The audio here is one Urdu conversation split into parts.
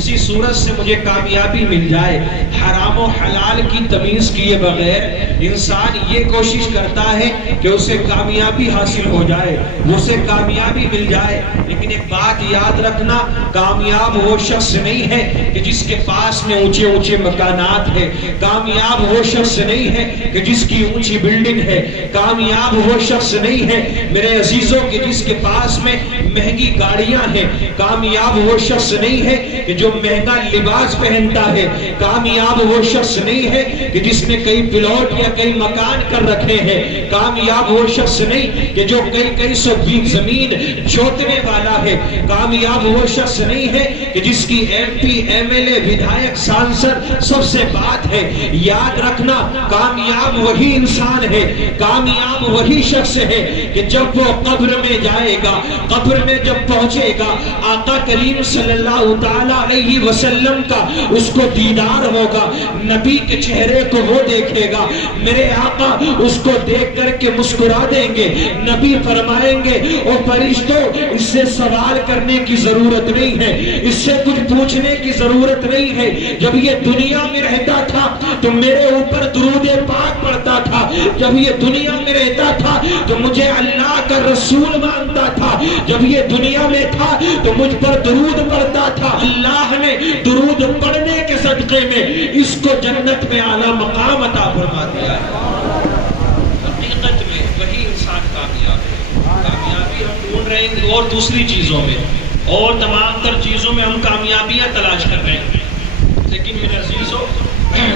کسی صورت سے مجھے کامیابی مل جائے۔ حرام و حلال کی تمیز کیے بغیر انسان یہ کوشش کرتا ہے کہ اسے کامیابی حاصل ہو جائے، اسے کامیابی مل جائے۔ لیکن ایک بات یاد رکھنا، کامیاب وہ شخص نہیں ہے کہ جس کے پاس میں اونچے اونچے مکانات ہے، کامیاب وہ شخص نہیں ہے کہ جس کی اونچی بلڈنگ ہے، کامیاب وہ شخص نہیں ہے میرے عزیزوں کہ جس کے پاس میں مہنگی گاڑیاں ہیں، کامیاب وہ شخص نہیں ہے کہ جو مہنگا لباس پہنتا ہے، کامیاب وہ شخص نہیں ہے کہ جس نے کئی پلاٹ یا کئی مکان کر رکھے ہیں، کامیاب وہ شخص نہیں کہ جو کئی سو بیگ زمین جوتنے والا ہے، کامیاب وہ شخص نہیں ہے کہ جس کی M P M L A ودھایک سانسد سب سے بات ہے۔ یاد رکھنا، کامیاب وہی انسان ہے، کامیاب وہی شخص ہے کہ جب وہ قبر میں جائے گا، قبر میں جب پہنچے گا، آقا کریم صلی اللہ تعالی علیہ وسلم کا اس کو دیدار ہوگا، نبی کے چہرے کو وہ دیکھے گا، میرے آقا اس کو دیکھ کر کے مسکرا دیں گے، نبی فرمائیں گے او فرشتوں اس سے سوال کرنے کی ضرورت نہیں ہے، اس سے کچھ پوچھنے کی ضرورت نہیں ہے، جب یہ دنیا میں رہتا تھا تو میرے اوپر درود پاک پڑھتا تھا، جب یہ دنیا میں رہتا تھا تو مجھے اللہ کا رسول مانتا تھا، جب یہ دنیا میں تھا تو مجھ پر درود پڑھتا تھا، اللہ نے درود پڑھنے کے صدقے میں اس کو جنت میں اعلیٰ مقام عطا فرما دیا ہے۔ حقیقت میں وہی انسان کامیاب ہے۔ کامیابی ہم ڈھونڈ رہے ہیں اور دوسری چیزوں میں، اور تمام تر چیزوں میں ہم کامیابیاں تلاش کر رہے ہیں، لیکن میرے عزیزوں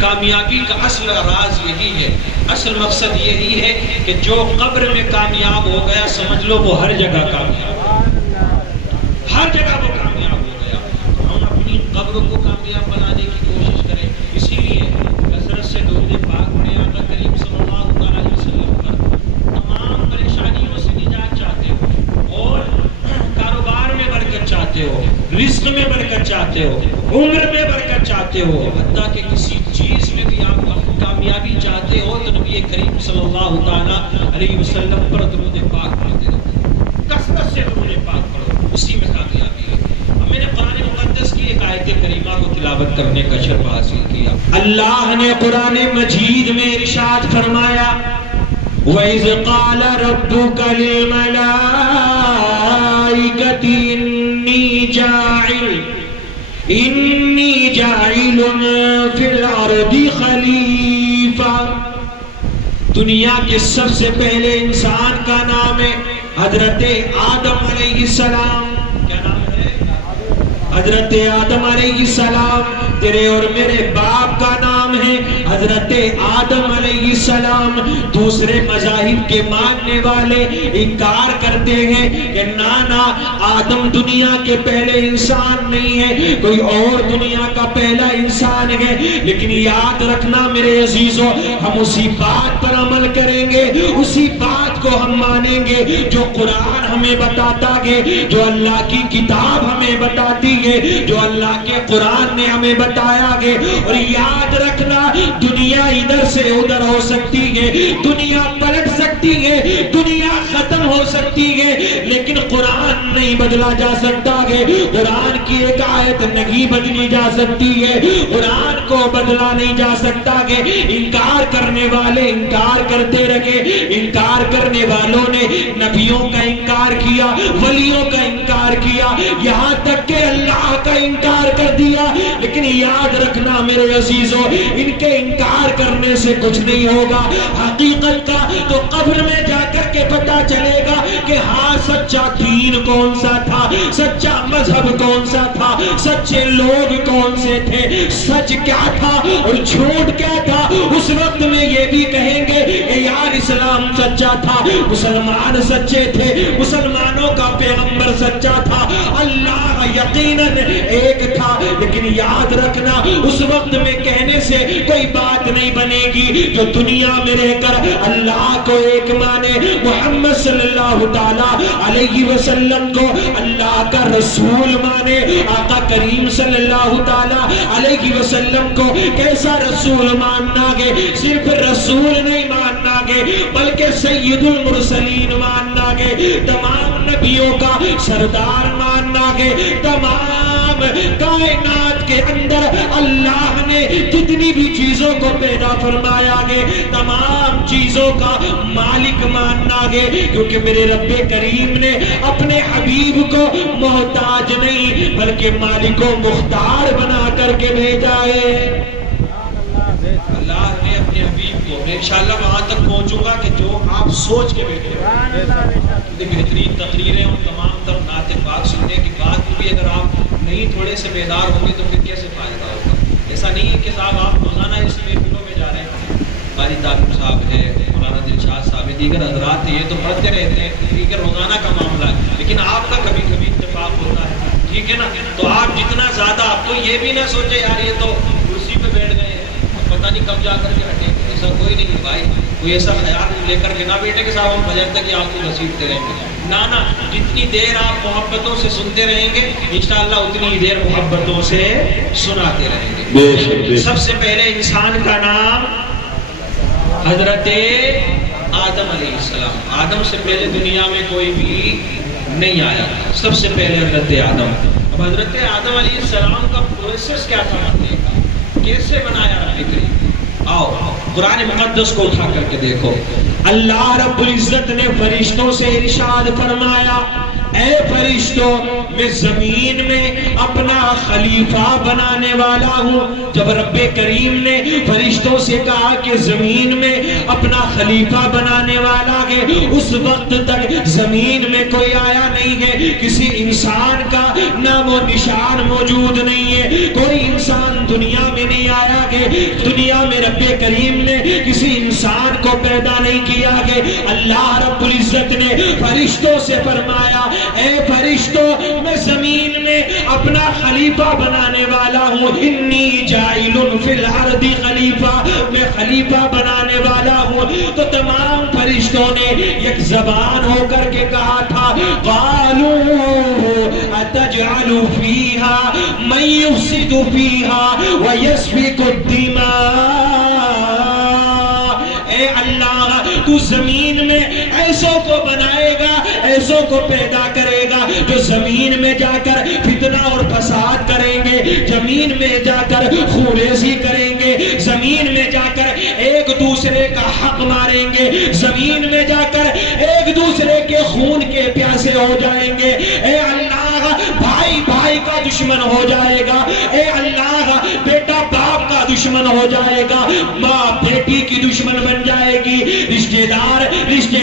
کامیابی کا اصل راز یہی ہے، اصل مقصد یہی ہے کہ جو قبر میں کامیاب ہو گیا سمجھ لو وہ ہر جگہ کامیاب، ہر جگہ وہ کامیاب ہو گیا۔ ہم اپنی قبر کو کامیاب بنانے کی کوشش کریں، اسی لیے کثرت سے درود پاک پڑھیں آقا کریم صلی اللہ علیہ وسلم پر۔ تمام پریشانیوں سے نجات چاہتے ہو اور کاروبار میں برکت چاہتے ہو، رزق میں برکت چاہتے ہو، عمر میں برکت چاہتے ہو، حتیٰ کہ کسی چیز میں بھی آپ کامیابی چاہتے ہو تو نبی کریم صلی اللہ تعالیٰ علیہ وسلم پر درود پاک پڑھتے رہو، کثرت سے درود پاک پڑھو، اسی میں کامیابی ہے۔ میں نے قرآن مقدس کی ایک آیت کریمہ کو تلاوت کرنے کا شرف حاصل کیا۔ اللہ نے قرآن مجید میں ارشاد فرمایا وَإِذْ قَالَ رَبُّكَ لِلْمَلَائِكَةِ إِنِّي جَاعِلٌ فِي الْأَرْضِ خَلِيفَةً۔ دنیا کے سب سے پہلے انسان کا نام ہے حضرت آدم علیہ السلام۔ کیا نام ہے؟ حضرت آدم علیہ السلام۔ تیرے اور میرے باپ کا نام ہے حضرت آدم علیہ السلام۔ دوسرے مذاہب کے ماننے والے انکار کرتے ہیں کہ نانا آدم دنیا کے پہلے انسان نہیں ہے، کوئی اور دنیا کا پہلا انسان ہے۔ لیکن یاد رکھنا میرے عزیزوں، ہم اسی بات پر عمل کریں گے، اسی بات کو ہم مانیں گے جو قرآن ہمیں بتاتا ہے، جو اللہ کی کتاب ہمیں بتاتی ہے، جو اللہ کے قرآن نے ہمیں بتایا گے۔ اور یاد رکھنا دنیا ادھر سے ادھر ہو سکتی ہے، دنیا پلٹ سکتی ہے، دنیا ختم ہو سکتی ہے، لیکن قرآن نہیں بدلا جا سکتا ہے، قرآن کی ایک آیت نہیں بدلی جا سکتی ہے، قرآن کو بدلا نہیں جا سکتا ہے۔ انکار کرنے والے انکار کرتے رہے، انکار کرنے والوں نے نبیوں کا انکار کیا، ولیوں کا انکار کیا، یہاں تک کہ اللہ کا انکار کر دیا۔ لیکن یاد رکھنا میرے عزیزوں، ان کے انکار کرنے سے کچھ نہیں ہوگا، حقیقت کا تو قبر میں جا کر کے پتہ چلے گا کہ ہاں سچا دین کون سا تھا، سچا مذہب کون سا تھا، سچے لوگ کون سے تھے، سچ کیا تھا اور جھوٹ کیا تھا۔ اس وقت میں یہ بھی کہیں گے کہ یار اسلام سچا تھا، مسلمان سچے تھے، مسلمانوں کا پیغمبر سچا تھا، اللہ یقیناً ایک تھا۔ لیکن یاد رکھنا اس وقت میں کہنے سے کوئی بات نہیں بنے گی۔ جو دنیا میں رہ کر اللہ کو ایک مانے، محمد صلی اللہ تعالی علیہ وسلم کو اللہ کا رسول مانے، آقا کریم صلی اللہ تعالی علیہ وسلم کو کیسا رسول ماننا گے؟ صرف رسول نہیں ماننا گے بلکہ سید المرسلین ماننا گے، تمام نبیوں کا سردار ماننا گے، تمام تمام کائنات کے اندر اللہ نے جتنی بھی چیزوں کو پیدا فرمایا گے تمام چیزوں کا مالک ماننا گے، کیونکہ میرے رب کریم نے اپنے حبیب کو محتاج نہیں بلکہ مالک و مختار بنا کر کے بھیجا ہے۔ اللہ نے اپنے حبیب کو، میں انشاءاللہ وہاں تک پہنچوں گا کہ جو آپ سوچ کے بیٹھے بہترین تقریریں اور تمام تر نعت پاک سننے کے بعد بھی اگر آپ نہیں تھوڑے سے بیدار ہوں گے تو پھر کیسے فائدہ ہوگا؟ ایسا نہیں ہے کہ صاحب آپ روزانہ اس محفلوں میں جا رہے ہیں، قاری طارق صاحب ہے، مولانا دلشاد صاحب ہے، دیگر حضرات یہ تو پڑھتے رہتے ہیں، ٹھیک ہے، روزانہ کا معاملہ ہے، لیکن آپ کا کبھی کبھی اتفاق ہوتا ہے، ٹھیک ہے نا؟ تو آپ جتنا زیادہ، آپ تو یہ بھی نہ سوچے یار یہ تو کرسی پہ بیٹھ گئے ہیں پتہ نہیں کب جا کر کے ہٹیں گے، ایسا کوئی نہیں ہے بھائی، کوئی ایسا خیال لے کر کے نہ بیٹھے کہ صاحب ہم فجر تک آپ کو گھسیٹتے رہیں گے، نہ جتنی دیر آپ محبتوں سے سنتے رہیں گے انشاءاللہ اتنی دیر محبتوں سے سناتے رہیں گے۔ سب سے پہلے انسان کا نام حضرت آدم علیہ السلام، آدم سے پہلے دنیا میں کوئی بھی نہیں آیا تھا، سب سے پہلے حضرت آدم۔ اب حضرت آدم علیہ السلام کا پروسیس کیا تھا بننے کا، کیسے بنایا رب کریم؟ آؤ قرآن مقدس کو اٹھا کر کے دیکھو، اللہ رب العزت نے فرشتوں سے ارشاد فرمایا، اے فرشتوں میں زمین میں اپنا خلیفہ بنانے والا ہوں۔ جب رب کریم نے فرشتوں سے کہا کہ زمین میں اپنا خلیفہ بنانے والا ہے، اس وقت تک زمین میں کوئی آیا نہیں ہے، کسی انسان کا نام و نشان موجود نہیں ہے، کوئی انسان دنیا میں نہیں آیا ہے، دنیا میں رب کریم نے کسی انسان کو پیدا نہیں کیا ہے۔ اللہ رب العزت نے فرشتوں سے فرمایا، اے فرشتوں میں زمین میں اپنا خلیفہ بنانے والا ہوں، انی جاعل فی الارض خلیفہ، میں خلیفہ بنانے والا ہوں۔ تو تمام فرشتوں نے ایک زبان ہو کر کے کہا تھا، قالوا اتجعل فیہا من یفسد فیہا ویسفک الدماء، اے اللہ تو زمین میں ایسوں کو بنائے گا، ایسوں کو پیدا کرے گا جو زمین میں جا کر فتنہ اور فساد کریں گے، زمین میں جا کر خوریزی کریں گے، زمین میں جا کر ایک دوسرے کا حق ماریں گے، زمین میں جا کر ایک دوسرے کے خون کے پیاسے ہو جائیں گے، اے اللہ بھائی بھائی کا دشمن ہو جائے گا، اے اللہ بیٹا باپ کا دشمن ہو جائے گا، ماں بیٹی کی دشمن بن جائے گی، رشتہ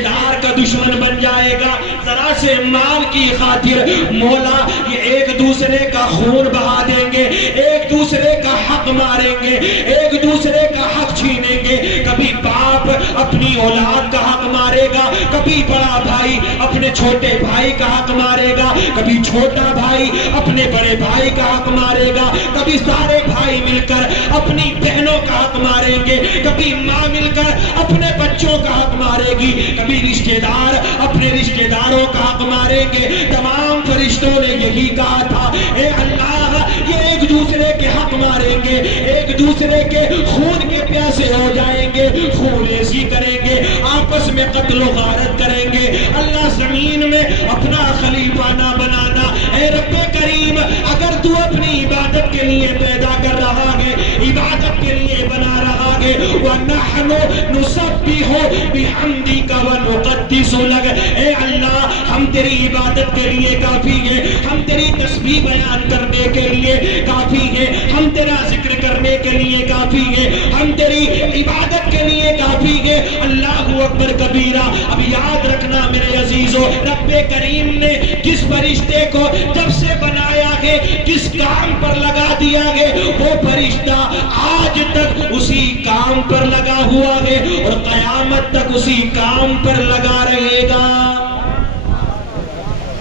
دار کا دشمن بن جائے گا، ذرا سے مال کی خاطر مولا یہ ایک دوسرے کا خون بہا دیں گے، ایک دوسرے کا حق ماریں گے، ایک دوسرے کا حق چھینیں گے، کبھی باپ اپنی اولاد کا حق مارے گا، کبھی بڑا بھائی اپنے چھوٹے بھائی کا حق مارے گا، کبھی چھوٹا بھائی اپنے بڑے بھائی کا حق مارے گا، کبھی سارے بھائی مل کر اپنی بہنوں کا حق ماریں گے، کبھی ماں مل کر اپنے بچوں کا حق مارے گی، کبھی رشتہ دار اپنے رشتہ داروں کا حق ماریں گے۔ تمام فرشتوں نے یہی کہا تھا، اے اللہ یہ ایک دوسرے کے حق ماریں گے، ایک دوسرے کے خون کے پیاسے ہو جائیں گے، خون ریزی کریں گے، آپس میں قتل و غارت کریں گے۔ اللہ زمین میں اپنا خلیفہ نہ بنانا، اے رب کریم اگر تو اپنی عبادت کے لیے پیدا کر رہا ہے، عبادت کے لیے بنا رہا ہے، وَنَحْنُ نُسَبِّحُ بِحَمْدِكَ وَنُقَدِّسُ لَكَ، اے اللہ ہم تیری عبادت کے لیے کافی ہیں، ہم تیری تسبیح بیان کرنے کے لیے کافی ہیں، ہم تیرا ذکر کرنے کے لیے کافی ہیں، ہم تیری عبادت کے لیے کافی ہیں۔ اللہ اکبر کبیرہ۔ اب یاد رکھنا میرے عزیزو، رب کریم نے جس فرشتے کو جب سے بنایا ہے، جس کام پر لگا دیا ہے، وہ فرشتہ آج تک اسی کام پر لگا ہوا ہے اور قیامت تک اسی کام پر لگا رہے گا،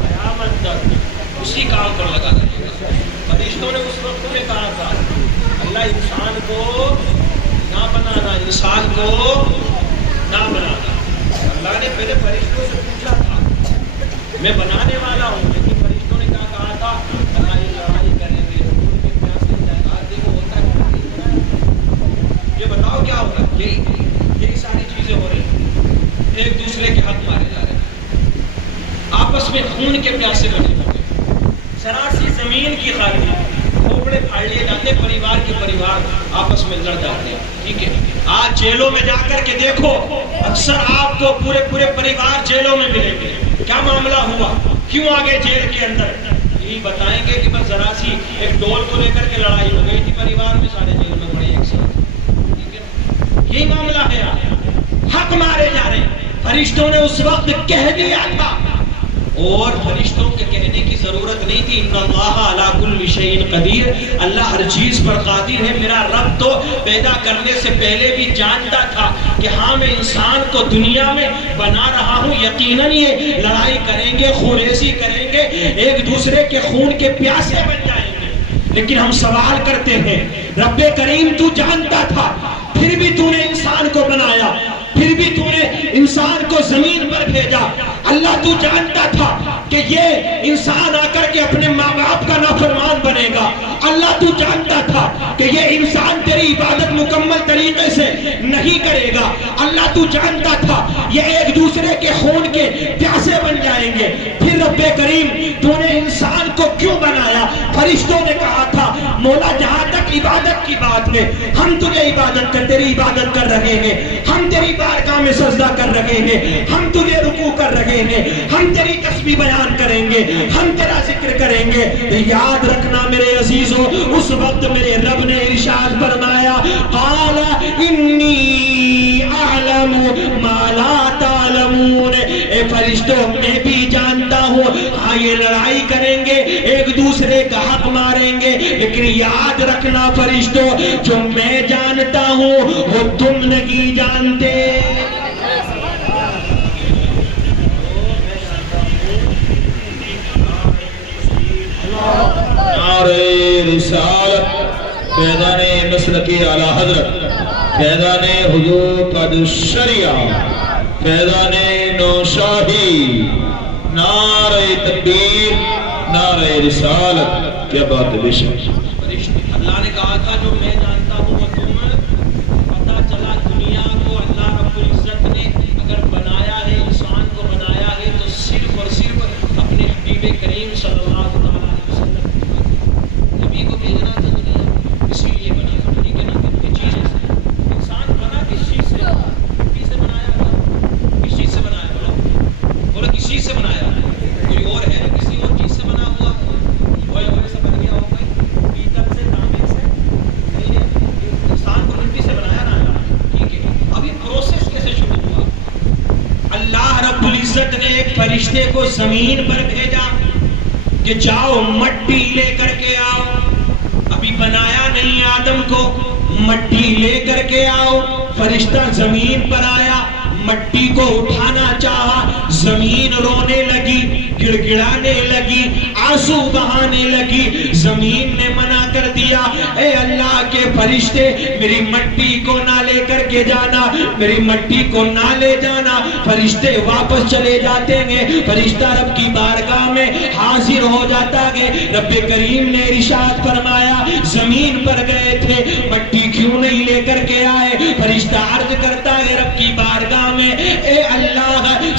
قیامت تک اسی کام پر لگا رہے گا۔ فرشتوں نے اس وقت میں کہا تھا اللہ انسان کو نہ بنانا، انسان کو نہ بنانا۔ اللہ نے پہلے فرشتوں سے پوچھا تھا میں بنانے والا ہوں، لیکن فرشتوں نے کیا کہا تھا لڑائی کریں گے، دیکھو ہوتا ہے، یہ بتاؤ کیا ہوگا، یہی ساری چیزیں ہو رہی ہیں، ایک دوسرے کے حق مارے جا رہے ہیں، آپس میں خون کے پیاسے بنے ہوئے، ذرا سی زمین کی خالی ٹکڑے پھاڑ لیے جاتے ہیں، پریوار کے پریوار آپس میں لڑ جاتے ہیں. ٹھیک ہے، آج جیلوں میں جا کر کے دیکھو، اکثر آپ کو پورے پریوار جیلوں میں ملیں گے. کیا معاملہ ہوا، کیوں آگے جیل کے اندر؟ یہی بتائیں گے کہ بس ذرا سی ایک ڈول کو لے کر کے لڑائی ہو گئی تھی پریوار میں، سارے جیل میں پڑے ایک ساتھ. ٹھیک ہے، یہی معاملہ ہے. حق مارے جا رہے ہیں. فرشتوں نے اس وقت کہہ دیا تھا، اور فرشتوں کے کہنے کی ضرورت نہیں تھی. ان اللہ علی کل شیء قدیر، اللہ ہر چیز پر قادر ہے. میرا رب تو پیدا کرنے سے پہلے بھی جانتا تھا کہ ہاں میں انسان کو دنیا میں بنا رہا ہوں، یقیناً یہ لڑائی کریں گے، خونریزی کریں گے، ایک دوسرے کے خون کے پیاسے بن جائیں گے. لیکن ہم سوال کرتے ہیں، رب کریم تو جانتا تھا، پھر بھی تو نے انسان کو بنایا، پھر بھی تو نے انسان کو زمین پر بھیجا. اللہ تو جانتا تھا کہ یہ انسان آ کر کے اپنے ماں باپ کا نافرمان بنے گا. اللہ تو جانتا تھا کہ یہ انسان تیری عبادت مکمل طریقے سے نہیں کرے گا. اللہ تو جانتا تھا یہ ایک دوسرے کے خون کے پیاسے بن جائیں گے. پھر رب کریم تو نے انسان کو کیوں بنایا؟ فرشتوں نے کہا تھا مولا جہاں تک عبادت کی بات ہے، ہم تجھے تیری عبادت کر رہے ہیں، ہم تیری بارگاہ میں سجدہ کر رہے ہیں، ہم تجھے رکوع کر رہے ہیں، ہم تیری تسبیح بیان کریں گے، ہم تیرا ذکر کریں گے. یاد رکھنا میرے عزیزو، اس وقت میرے رب نے ارشاد فرمایا قال انی اعلم ما لا تعلمون. اے فرشتوں میں بھی جانتا ہوں، ہاں یہ لڑائی کریں گے، ایک دوسرے کا حق ماریں گے، لیکن یاد رکھنا فرشتوں، جو میں جانتا ہوں وہ تم نہیں جانتے. نعرہ رسالت، فیضان مسلکی اعلی حضرت، فیضان حضور قد شریعہ، فیضان نوشاہی، نعرہ تکبیر، نعرہ رسالت. کیا بات ہے بے شک. اللہ نے کہا تھا جو میں جانتا ہوں وہ تم. پتہ چلا دنیا کو اللہ رب العزت نے اگر بنایا ہے، انسان کو بنایا ہے، تو صرف اور صرف اپنے حبیب کریم صلی اللہ علیہ وسلم نبی کو بھیجنا تھا دنیا، اسی لیے بنی تھا. ٹھیک ہے نا؟ یہ چیز انسان بنا کس چیز سے؟ مٹی سے بنایا تھا. کس چیز سے بنایا؟ بولو کس چیز سے بنایا؟ کوئی اور ہے جو کسی اور چیز سے بنا ہوا ہے؟ وہ سے بن گیا ہو گئی پیتل سے، تانبے سے نہیں ہے. انسان کو مٹی سے بنایا نا اللہ. ٹھیک ہے، اب یہ پروسیس کیسے شروع ہوا؟ اللہ رب العزت نے ایک فرشتے کو زمین پر بھیجا کہ جاؤ مٹی لے کر کے آؤ. ابھی بنایا نہیں آدم کو، مٹی لے کر کے آؤ. فرشتہ زمین پر آیا، مٹی کو اٹھانا چاہا، زمین رونے لگی، گڑ گڑانے لگی، آنسو بہانے لگی. زمین نے منع کر دیا، اے اللہ کے فرشتے میری مٹی کو نہ لے کر کے جانا، میری مٹی کو نہ لے جانا. فرشتے واپس چلے جاتے ہیں. فرشتہ رب کی بارگاہ میں حاضر ہو جاتا ہے. رب کریم نے ارشاد فرمایا زمین پر گئے تھے، مٹی کیوں نہیں لے کر کے آئے؟ فرشتہ عرض کرتا ہے رب کی بارگاہ میں، اے اللہ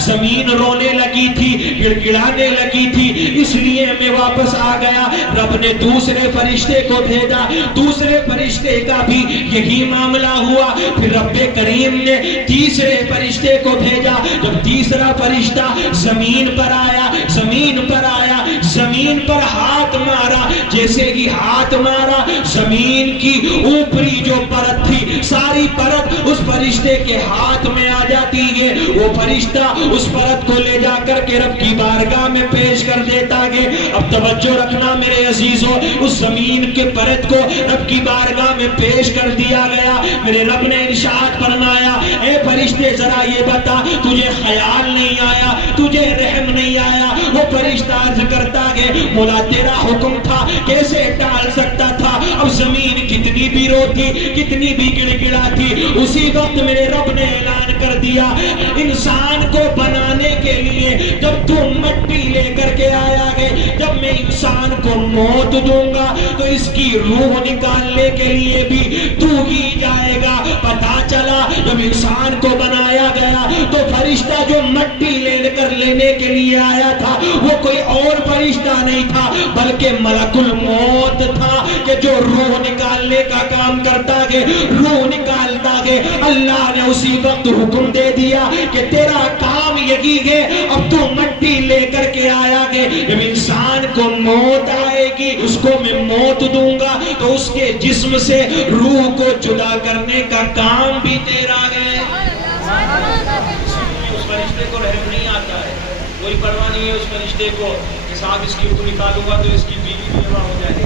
زمین رونے لگی تھی، گڑ گڑانے لگی تھی، اس لیے میں واپس آ گیا. رب نے دوسرے فرشتے کو بھیجا، دوسرے فرشتے کا بھی یہی معاملہ ہوا. پھر رب کریم نے تیسرے فرشتے کو بھیجا. جب تیسرا فرشتہ زمین پر آیا، زمین پر آیا، زمین پر ہاتھ مارا. جیسے ہی ہاتھ مارا، زمین کی اوپری جو پرت تھی ساری پرت اس فرشتے کے ہاتھ میں آ جاتی ہے. وہ فرشتہ اس پرت کو لے جا کر کے رب کی بارگاہ میں پیش کر دیتا ہے. اب توجہ رکھنا میرے عزیزو، اس زمین کے پرت کو رب کی بارگاہ میں پیش کر دیا گیا. میرے رب نے ارشاد فرمایا اے فرشتے ذرا یہ بتا تجھے خیال نہیں آیا، تجھے رحم نہیں آیا؟ وہ فرشتہ عرض کرتا ہے مولا تیرا حکم تھا، کیسے ٹال سکتا تھا؟ اب زمین کتنی بھی روتی، کتنی بھی گڑ گڑاتی، اسی وقت میرے رب نے اعلان کر دیا انسان کو بنانے کے لیے جب تو مٹی لے کر کے آیا ہے، جب میں انسان کو موت دوں گا تو اس کی روح نکالنے کے لیے بھی تو ہی جائے گا. پتا چلا جب انسان کو بنایا گیا تو فرشتہ جو مٹی لے کر لے لینے کے لیے آیا تھا وہ کوئی اور فرشتہ نہیں تھا بلکہ ملک الموت تھا کہ جو روح نکالنے کا کام کرتا ہے، روح نکالتا ہے۔ اللہ نے اسی وقت حکم دے دیا کہ تیرا کام یہی ہے، اب تو مٹی لے کر کے آیا ہے، جب انسان کو موت آئے گی اس کو میں موت دوں گا تو اس کے جسم سے روح کو جدا کرنے کا کام بھی تیرا ہے۔ اس فرشتے کو رحم نہیں آتا ہے، کوئی پرواہ نہیں ہے اس فرشتے کو کہ صاحب اس کی روح نکالوں گا تو اس کی بیوی بیوہ ہو جائے گی۔